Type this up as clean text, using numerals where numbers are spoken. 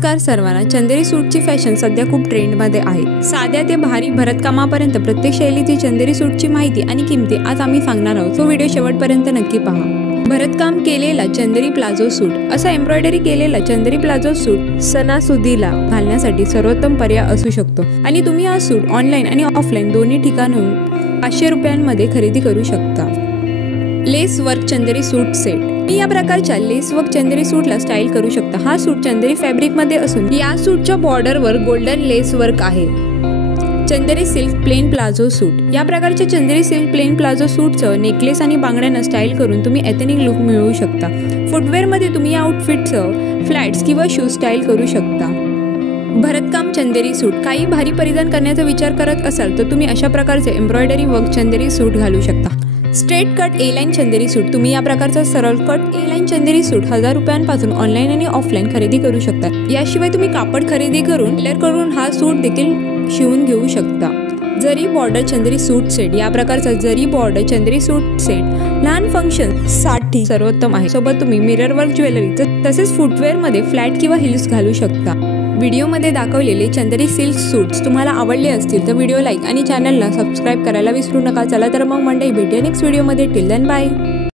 नमस्कार सर्वांना। चंदेरी सूटची फॅशन सध्या खूप ट्रेंडमध्ये आहे। साध्या ते भारी भरतकामापर्यंत प्रत्येक शैलीची चंदेरी सूटची माहिती आणि किमती आज आम्ही सांगणार आहोत। तो व्हिडिओ शेवटपर्यंत नक्की पहा। भरतकाम केलेला चंदेरी प्लाझो सूट, असा एम्ब्रॉयडरी केलेला चंदेरी प्लाझो सूट सणासुदीला घालण्यासाठी सर्वोत्तम पर्याय असू शकतो आणि तुम्ही हा सूट ऑनलाईन आणि ऑफलाईन दोन्ही ठिकाणाहून 500 रुपयांमध्ये खरेदी करू शकता। लेस वर्क चंदेरी सूट सेट, या प्रकारच्या लेस वर्क चंदेरी सूटला स्टाईल करू शकता। हा सूट चंदेरी फॅब्रिक मध्ये असून या सूटच्या बॉर्डरवर गोल्डन लेस वर्क आहे। चंदेरी सिल्क प्लेन प्लाझो सूट, या प्रकारच्या चंदेरी सिल्क प्लेन प्लाझो सूटचं नेकलेस आणि बांगड्यांना स्टाईल करून तुम्ही एथनिक लुक मिळवू शकता। फुटवेअर मध्ये तुम्ही या आउटफिटचं फ्लॅट्स किंवा शूज स्टाईल करू शकता। भरतकाम चंदेरी सूट, काही भारी परिधान करण्याचा विचार करत असाल तर तुम्ही अशा प्रकारचे एम्ब्रॉयडरी वर्क चंदेरी सूट घालू शकता। स्ट्रेट कट ए लाईन चंदेरी सूट, तुम्ही या प्रकारचा सरळ कट ए लाईन चंदेरी सूट 1000 रुपयांपासून ऑनलाईन आणि ऑफलाईन खरेदी करू शकता। याशिवाय तुम्ही कापड खरेदी करून टेलर करून हा सूट देखील शिवून घेऊ शकता। जरी बॉर्डर चंदेरी सूट सेट, या प्रकारचा जरी बॉर्डर चंदेरी सूट सेट लहान फंक्शन साठी सर्वोत्तम आहे। सोबत तुम्ही मिरर वर्क ज्वेलरी तसेच फुटवेअर मध्ये फ्लॅट किंवा हिल्स घालू शकता। व्हिडिओमध्ये दाखवलेले चंदेरी सिल्क सूट्स तुम्हाला आवडले असतील तर व्हिडिओ लाईक आणि चॅनलला सबस्क्राईब करायला विसरू नका। चला तर मग मंडळी, भेटूया नेक्स्ट व्हिडिओमध्ये। Till then bye.